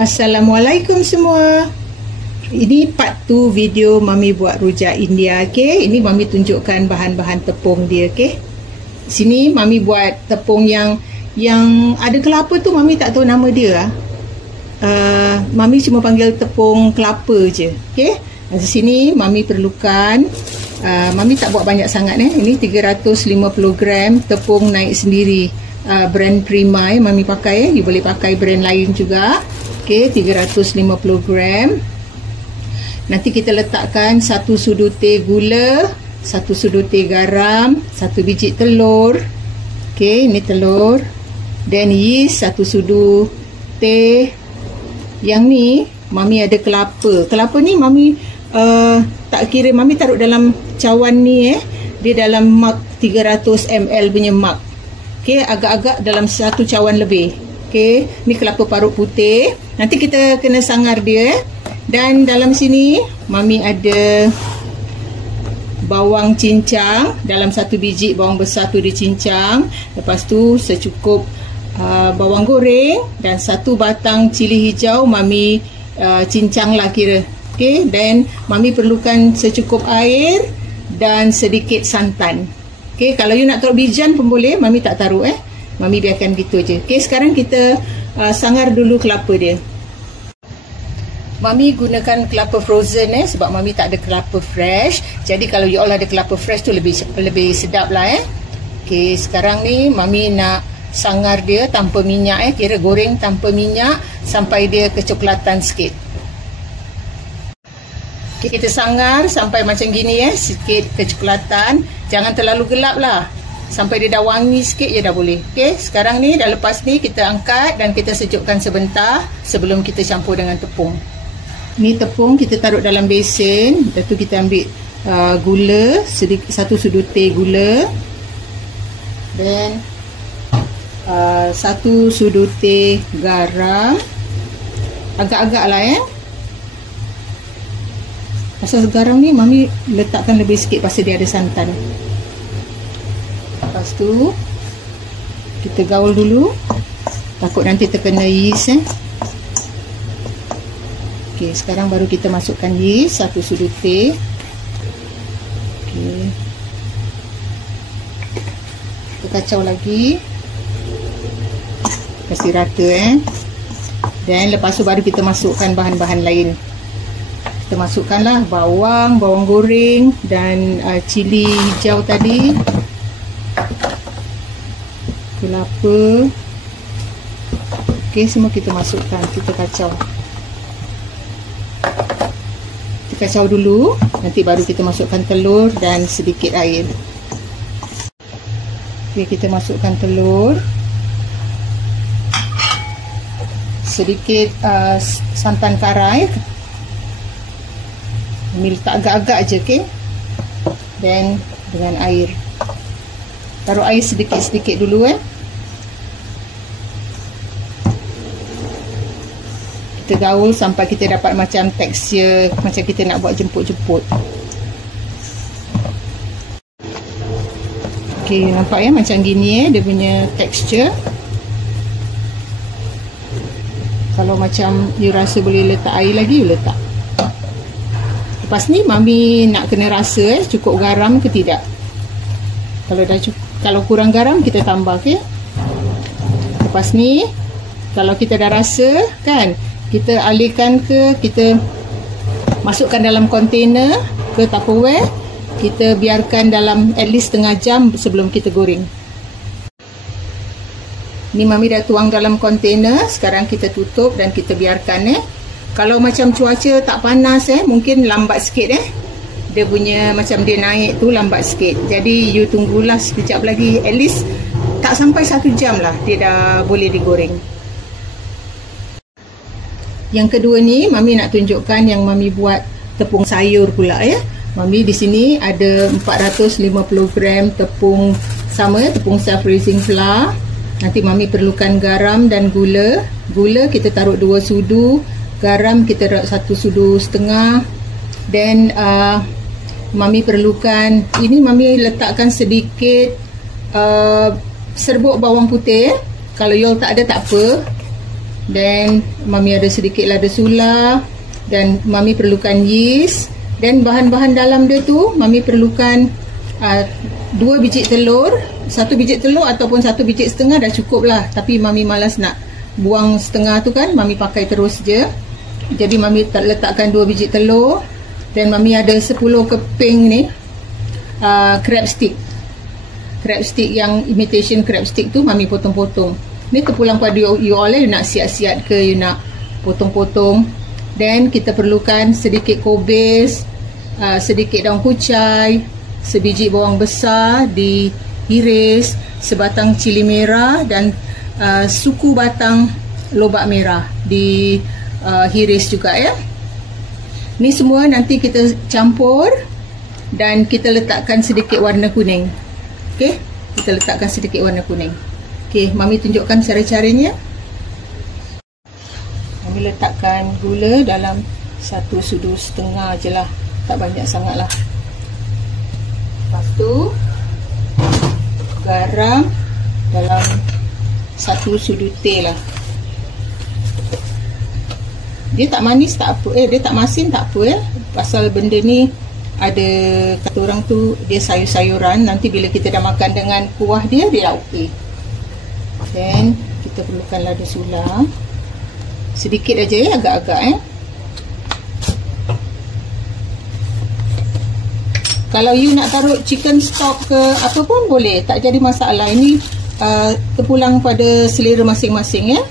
Assalamualaikum semua. Ini part 2 video Mami buat rujak India. Okay, ini Mami tunjukkan bahan-bahan tepung dia. Okay, sini Mami buat tepung yang ada kelapa tu. Mami tak tahu nama dia. Mami cuma panggil tepung kelapa je. Okay, di sini Mami perlukan, Mami tak buat banyak sangat. Ini 350 gram tepung naik sendiri. Brand Prima Mami pakai. You boleh pakai brand lain juga. Okey, 350 gram. Nanti kita letakkan 1 sudu teh gula, 1 sudu teh garam, 1 biji telur. Okey, ini telur. Dan yeast 1 sudu teh. Yang ni Mami ada kelapa. Kelapa ni Mami tak kira, Mami taruh dalam cawan ni dia dalam mug 300 ml punya mug. Okey, agak-agak dalam 1 cawan lebih. Okey, ni kelapa parut putih. Nanti kita kena sangar dia. Dan dalam sini Mami ada bawang cincang dalam 1 biji. Bawang besar tu dicincang. Lepas tu secukup bawang goreng dan 1 batang cili hijau Mami cincang lah kira. Okey, dan Mami perlukan secukup air dan sedikit santan. Okey, kalau you nak taruh bijan pun boleh, Mami tak taruh Mami biarkan gitu je. Okey, sekarang kita sangar dulu kelapa dia. Mami gunakan kelapa frozen sebab Mami tak ada kelapa fresh. Jadi kalau you all ada kelapa fresh tu lebih sedap lah Okey, sekarang ni Mami nak sangar dia tanpa minyak kira goreng tanpa minyak sampai dia kecoklatan sikit. Okey, kita sangar sampai macam gini sikit kecoklatan. Jangan terlalu gelap lah. Sampai dia dah wangi sikit je dah boleh. Okey, sekarang ni dah lepas ni kita angkat dan kita sejukkan sebentar sebelum kita campur dengan tepung. Ni tepung kita taruh dalam besen. Lepas tu kita ambil gula, sedikit 1 sudu teh gula. Dan 1 sudu teh garam. Agak-agak lah Pasal garam ni Mami letakkan lebih sikit pasal dia ada santan. Lepas tu kita gaul dulu. Takut nanti terkena yeast Okey, sekarang baru kita masukkan yeast 1 sudu teh. Okey, kita kacau lagi. Kasih rata Dan lepas tu baru kita masukkan bahan-bahan lain. Kita masukkanlah bawang goreng dan cili hijau tadi, kelapa. Okey, semua kita masukkan. Kita kacau. Kita kacau dulu. Nanti baru kita masukkan telur dan sedikit air. Okey, kita masukkan telur. Sedikit santan kara Mami letak agak-agak je. Okey, dan dengan air. Taruh air sedikit-sedikit dulu Kita gaul sampai kita dapat macam tekstur macam kita nak buat jemput-jemput. Okey, nampak macam gini dia punya tekstur. Kalau macam you rasa boleh letak air lagi, you letak. Lepas ni Mami nak kena rasa cukup garam ke tidak. Kalau kurang garam kita tambah. Okey. Lepas ni kalau kita dah rasa kan, kita alihkan kita masukkan dalam kontainer ke Tupperware. Kita biarkan dalam at least setengah jam sebelum kita goreng. Ni Mami dah tuang dalam kontainer. Sekarang kita tutup dan kita biarkan Kalau macam cuaca tak panas mungkin lambat sikit Dia punya macam dia naik tu lambat sikit. Jadi you tunggulah sekejap lagi. At least tak sampai 1 jam lah dia dah boleh digoreng. Yang kedua ni Mami nak tunjukkan yang Mami buat tepung sayur pula Mami di sini ada 450 gram tepung sama, tepung self raising flour. Nanti Mami perlukan garam dan gula. Gula kita taruh 2 sudu, garam kita taruh 1 sudu setengah. Dan Mami perlukan, ini Mami letakkan sedikit serbuk bawang putih. Kalau you tak ada tak apa. Dan Mami ada sedikit lada sula, dan Mami perlukan yeast. Dan bahan-bahan dalam dia tu Mami perlukan 2 biji telur. 1 biji telur ataupun 1 biji setengah dah cukup lah. Tapi Mami malas nak buang setengah tu kan, Mami pakai terus je. Jadi Mami letakkan 2 biji telur. Dan Mami ada 10 keping ni crab stick. Crab stick yang imitation crab stick tu Mami potong-potong. Ni terpulang pada you all, you nak siap-siap ke you nak potong-potong. Dan kita perlukan sedikit kobis, sedikit daun kucai, sebiji bawang besar diiris, sebatang cili merah, dan suku batang lobak merah diiris juga ya. Ni semua nanti kita campur dan kita letakkan sedikit warna kuning. Okey, kita letakkan sedikit warna kuning. Okey, Mami tunjukkan cara-caranya. Mami letakkan gula dalam 1 sudu setengah je lah, tak banyak sangat lah. Lepas tu garam dalam 1 sudu teh lah. Dia tak manis tak apa, dia tak masin tak apa ya. Pasal benda ni ada, kata orang tu, dia sayur-sayuran. Nanti bila kita dah makan dengan kuah dia, dia dah okey. Dan kita perlukan lada sula sedikit aja ya, agak-agak Kalau you nak taruh chicken stock ke apa pun boleh, tak jadi masalah. Ini terpulang pada selera masing-masing ya.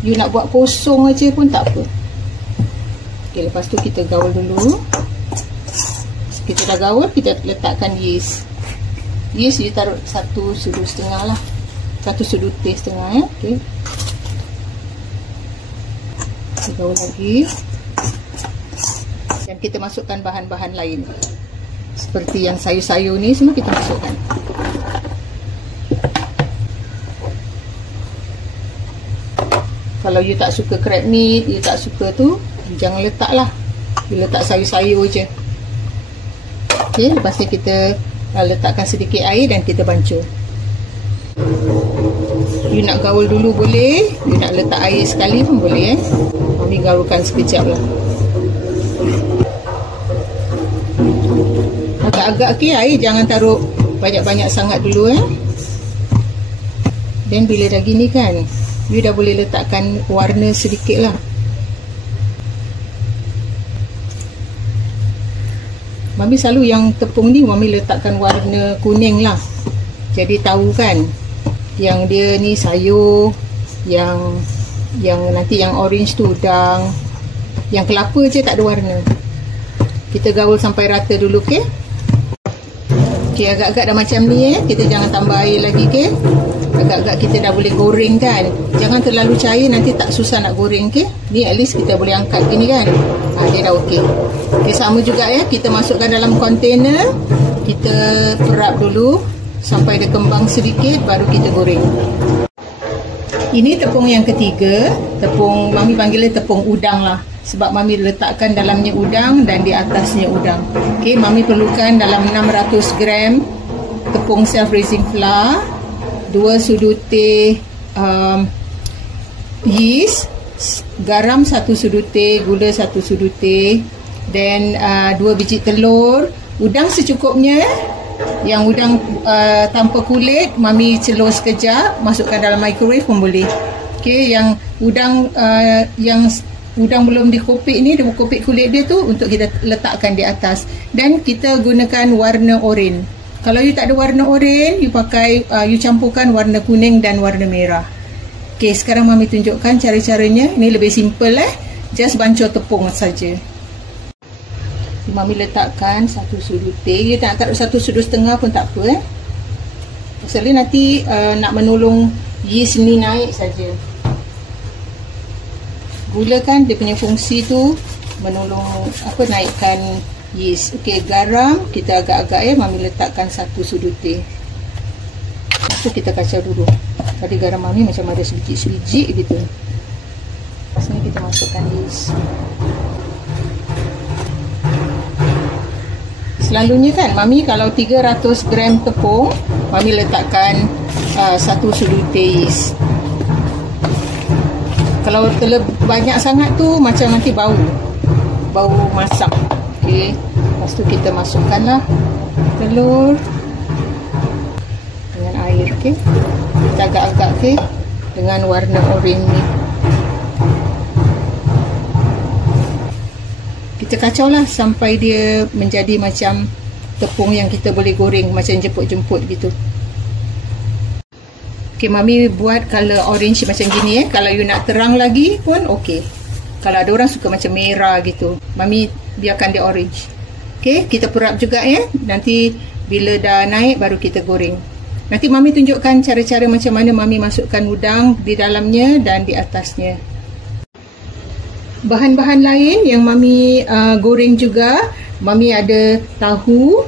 You nak buat kosong aja pun tak apa. Okay, lepas tu kita gaul dulu. Kita dah gaul, kita letakkan yeast. Yeast you taruh 1 sudu setengah lah, 1 sudu teh setengah ya. Okay, kita gaul lagi. Dan kita masukkan bahan-bahan lain seperti yang sayur-sayur ni, semua kita masukkan. Kalau you tak suka crab meat, you tak suka tu, jangan letak lah. You letak sayur-sayur je. Okay, lepas ni kita letakkan sedikit air dan kita bancur. You nak gaul dulu boleh, you nak letak air sekali pun boleh Mami gaulkan sekejap lah. Agak-agak air jangan taruh banyak-banyak sangat dulu Dan bila dah gini kan, you dah boleh letakkan warna sedikit lah. Mami selalu yang tepung ni Mami letakkan warna kuning lah. Jadi tahu kan yang dia ni sayur, yang nanti yang orange tu udang, yang kelapa je tak ada warna. Kita gaul sampai rata dulu okay? Okay, agak-agak dah macam ni kita jangan tambah air lagi okay? Agak-agak kita dah boleh goreng kan. Jangan terlalu cair, nanti tak susah nak goreng okay? Ni at least kita boleh angkat gini kan. Dia dah okey. Okay, sama juga ya, kita masukkan dalam kontainer. Kita perap dulu sampai dia kembang sedikit, baru kita goreng. Ini tepung yang ketiga. Tepung, Mami panggilnya tepung udang lah, sebab Mami letakkan dalamnya udang dan di atasnya udang. Okay, Mami perlukan dalam 600 gram tepung self-raising flour, 2 sudu teh yeast, garam 1 sudu teh, gula 1 sudu teh, dan 2 biji telur, udang secukupnya. Yang udang tanpa kulit Mami celur sekejap, masukkan dalam microwave pun boleh. Okay, yang udang udang belum dikopik ni, dia kopik kulit dia tu untuk kita letakkan di atas. Dan kita gunakan warna oranye. Kalau you tak ada warna oranye, you pakai you campurkan warna kuning dan warna merah. Okay, sekarang Mami tunjukkan cara-caranya. Ini lebih simple just bancur tepung saja. Mami letakkan 1 sudu teh. You tak taruh 1 sudu setengah pun tak apa Masalahnya nanti nak menolong yeast ni naik saja. Gula kan dia punya fungsi tu menolong naikkan yeast. Okey, garam kita agak-agak Mami letakkan 1 sudu teh. Lepas tu kita kacau dulu. Tadi garam Mami macam ada sebiji-sebiji gitu. Lepas ni kita masukkan yeast. Selalunya kan Mami kalau 300 gram tepung, Mami letakkan 1 sudu teis. Kalau terlalu banyak sangat tu macam nanti bau masak. Okey, lepas tu kita masukkanlah telur dengan air. Okey, kita agak-agak dengan warna oranye ni. Kita kacau lah sampai dia menjadi macam tepung yang kita boleh goreng, macam jemput-jemput gitu. Okay, Mami buat color orange macam gini. Kalau you nak terang lagi pun okay. Kalau ada orang suka macam merah gitu, Mami biarkan dia orange. Okay, kita perap juga ya. Nanti bila dah naik baru kita goreng. Nanti Mami tunjukkan cara-cara macam mana Mami masukkan udang di dalamnya dan di atasnya. Bahan-bahan lain yang Mami goreng juga, Mami ada tahu.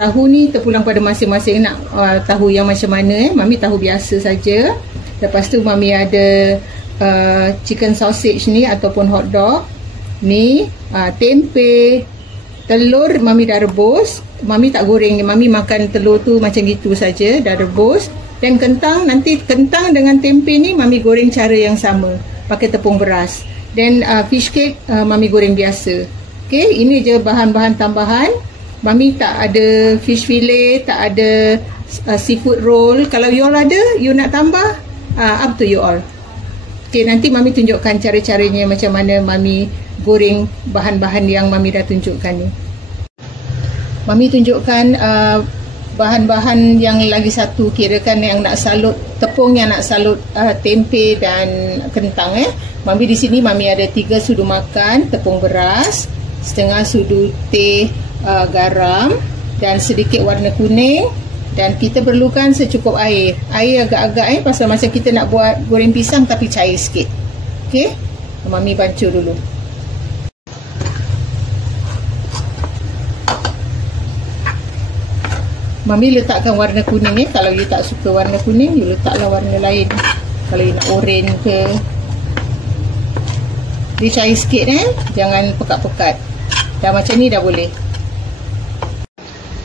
Tahu ni terpulang pada masing-masing nak tahu yang macam mana. Mami tahu biasa saja. Lepas tu Mami ada chicken sausage ni ataupun hot dog. Ni tempe, telur Mami dah rebus. Mami tak goreng ni, Mami makan telur tu macam gitu saja, dah rebus. Dan kentang, nanti kentang dengan tempe ni Mami goreng cara yang sama, pakai tepung beras. Dan fish cake Mami goreng biasa. Okay, ini je bahan-bahan tambahan. Mami tak ada fish fillet, tak ada seafood roll. Kalau you all ada, you nak tambah, up to you all. Okay, nanti Mami tunjukkan cara-caranya macam mana Mami goreng bahan-bahan yang Mami dah tunjukkan ni. Mami tunjukkan bahan-bahan yang lagi satu, kirakan yang nak salut tepung, yang nak salut tempe dan kentang. Mami di sini Mami ada 3 sudu makan tepung beras, setengah sudu teh garam dan sedikit warna kuning, dan kita perlukan secukup air. Air agak-agak pasal macam kita nak buat goreng pisang tapi cair sikit. Okey, Mami bancuh dulu. Mami letakkan warna kuning ni. Kalau you tak suka warna kuning, you letaklah warna lain. Kalau you nak oren ke. Dia cair sikit jangan pekat-pekat. Dah macam ni dah boleh.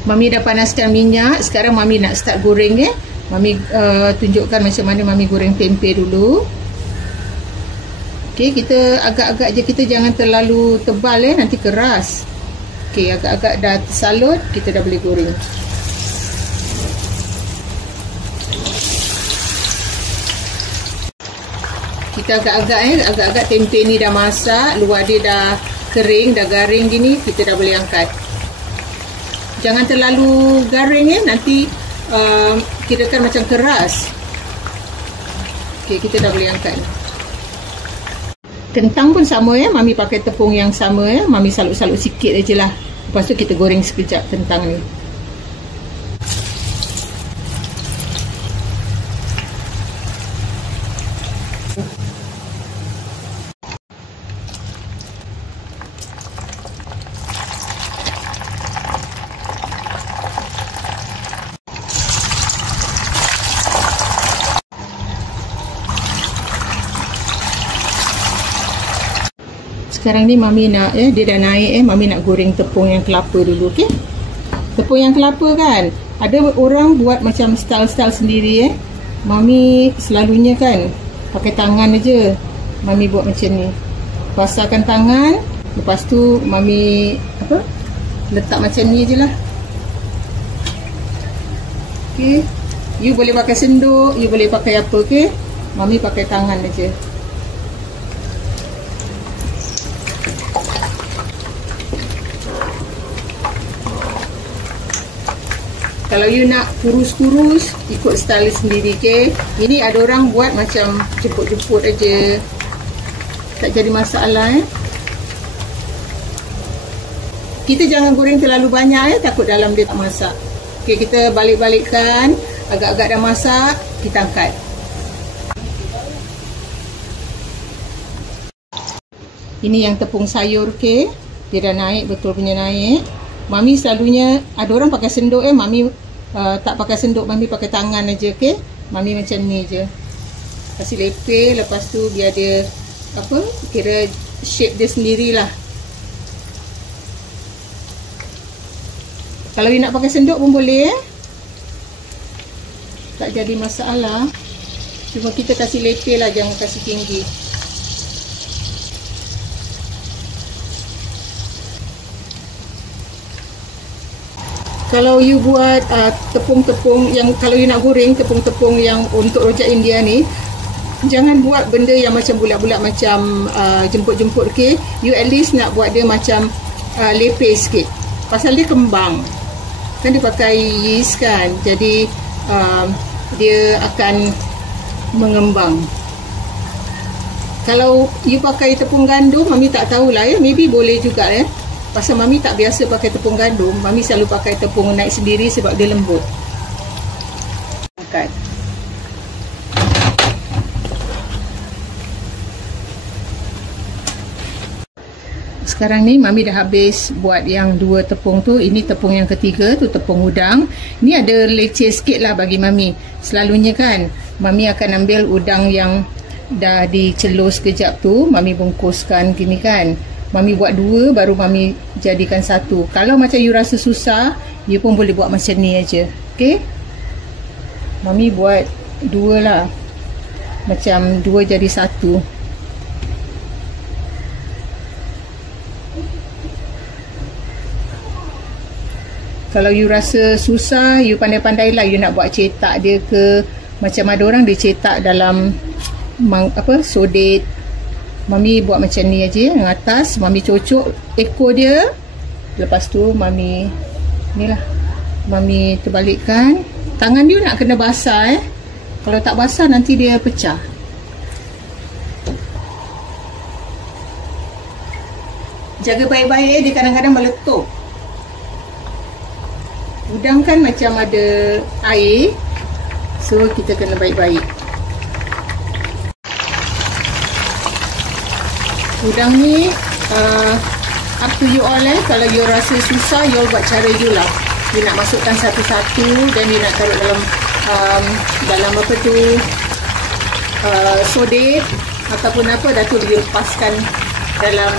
Mami dah panaskan minyak. Sekarang Mami nak start goreng Mami tunjukkan macam mana Mami goreng tempe dulu. Okey, kita agak-agak je, kita jangan terlalu tebal nanti keras. Okey, agak-agak dah tersalut, kita dah boleh goreng. Kita agak-agak agak-agak tempe ni dah masak, luar dia dah kering, dah garing gini, kita dah boleh angkat. Jangan terlalu garing nanti kirakan macam keras. Okey, kita dah boleh angkat. Kentang pun sama Mami pakai tepung yang sama Mami salut-salut sikit aja lah. Lepas tu kita goreng sekejap kentang ni. Sekarang ni Mami nak dia dah naik Mami nak goreng tepung yang kelapa dulu. Okey, tepung yang kelapa kan ada orang buat macam style-style sendiri Mami selalunya kan pakai tangan aja. Mami buat macam ni, basahkan tangan, lepas tu Mami letak macam ni je lah. Okey, you boleh pakai senduk, you boleh pakai apa. Okey, Mami pakai tangan aja. Kalau you nak kurus-kurus, ikut style sendiri. Okay? Ini ada orang buat macam jemput-jemput aja, tak jadi masalah. Kita jangan goreng terlalu banyak takut dalam dia tak masak. Okay, kita balik-balikkan. Agak-agak dah masak, kita angkat. Ini yang tepung sayur. Okay? Dia dah naik, betul punya naik. Mami selalunya, ada orang pakai senduk Mami tak pakai senduk, Mami pakai tangan aja. Okay? Mami macam ni je, kasih lepeh, lepas tu biar dia kira shape dia sendirilah. Kalau you nak pakai senduk pun boleh tak jadi masalah. Cuma kita kasih lepeh lah, jangan kasih tinggi. Kalau you buat tepung-tepung yang, kalau you nak goreng tepung-tepung yang untuk rojak India ni, jangan buat benda yang macam bulat-bulat macam jemput-jemput, okay? You at least nak buat dia macam lepeh sikit. Pasal dia kembang. Kan dia pakai yeast kan. Jadi dia akan mengembang. Kalau you pakai tepung gandum, Mami tak tahulah ya. Maybe boleh juga ya. Pasal Mami tak biasa pakai tepung gandum. Mami selalu pakai tepung naik sendiri sebab dia lembut. Makan. Sekarang ni Mami dah habis buat yang 2 tepung tu. Ini tepung yang ketiga tu, tepung udang. Ni ada leceh sikit lah bagi Mami. Selalunya kan Mami akan ambil udang yang dah dicelus sekejap tu, Mami bungkuskan gini kan. Mami buat 2 baru Mami jadikan 1. Kalau macam you rasa susah, you pun boleh buat macam ni aja. Okay? Mami buat 2 lah. Macam 2 jadi 1. Kalau you rasa susah, you pandai-pandai lah you nak buat cetak dia ke. Macam ada orang dia cetak dalam sodet. Mami buat macam ni aja. Yang atas Mami cocok ekor dia. Lepas tu Mami ni lah, Mami terbalikkan. Tangan dia nak kena basah Kalau tak basah nanti dia pecah. Jaga baik-baik, dia kadang-kadang meletup. Udang kan macam ada air, so kita kena baik-baik. Udang ni up to you all Kalau you rasa susah, you all buat cara you lah. You nak masukkan satu-satu dan you nak taruh dalam apa tu, sodet ataupun apa, dah tu dia lepaskan dalam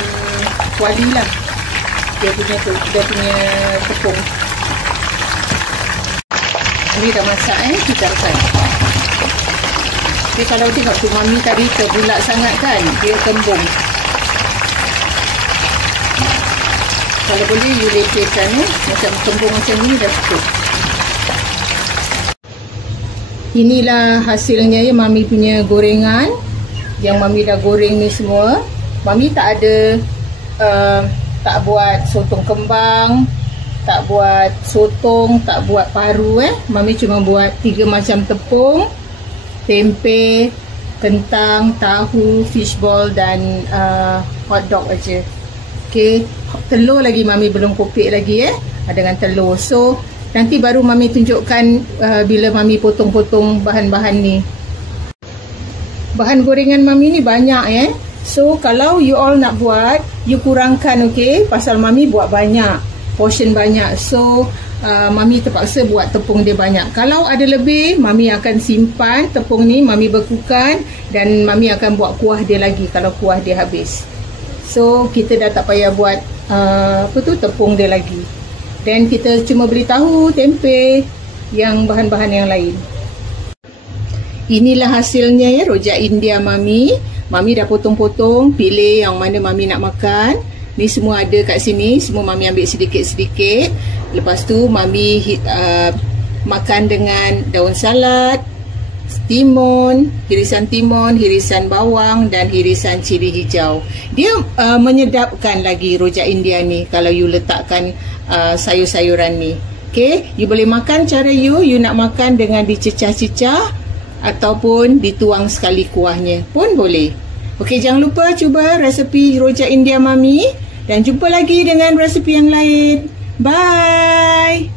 kuali lah dia punya tepung. Ini dah masak kita letak. Tapi kalau tengok tu Mami tadi terbulat sangat kan, dia kembung. Kalau boleh you lepehkan macam kembung macam ni dah cukup. Inilah hasilnya ya, Mami punya gorengan yang Mami dah goreng ni semua. Mami tak ada tak buat sotong kembang, tak buat sotong, tak buat paru Mami cuma buat 3 macam tepung, tempe, kentang, tahu, fishball dan hotdog aja. Okey, telur lagi Mami belum kopek lagi dengan telur. So nanti baru Mami tunjukkan bila Mami potong-potong bahan-bahan ni. Bahan gorengan Mami ni banyak So kalau you all nak buat, you kurangkan, okey? Pasal Mami buat banyak, portion banyak. So Mami terpaksa buat tepung dia banyak. Kalau ada lebih, Mami akan simpan tepung ni, Mami bekukan dan Mami akan buat kuah dia lagi kalau kuah dia habis. So kita dah tak payah buat tepung dia lagi. Dan kita cuma beli tahu, tempe, yang bahan-bahan yang lain. Inilah hasilnya rojak India Mami. Mami dah potong-potong, pilih yang mana Mami nak makan. Ni semua ada kat sini, semua Mami ambil sedikit-sedikit. Lepas tu Mami makan dengan daun salad, timun, hirisan bawang dan hirisan cili hijau. Dia menyedapkan lagi rojak India ni kalau you letakkan sayur-sayuran ni. Okay, you boleh makan cara you nak makan dengan dicecah-cecah ataupun dituang sekali kuahnya pun boleh. Okey, jangan lupa cuba resepi rojak India Mami dan jumpa lagi dengan resepi yang lain. Bye.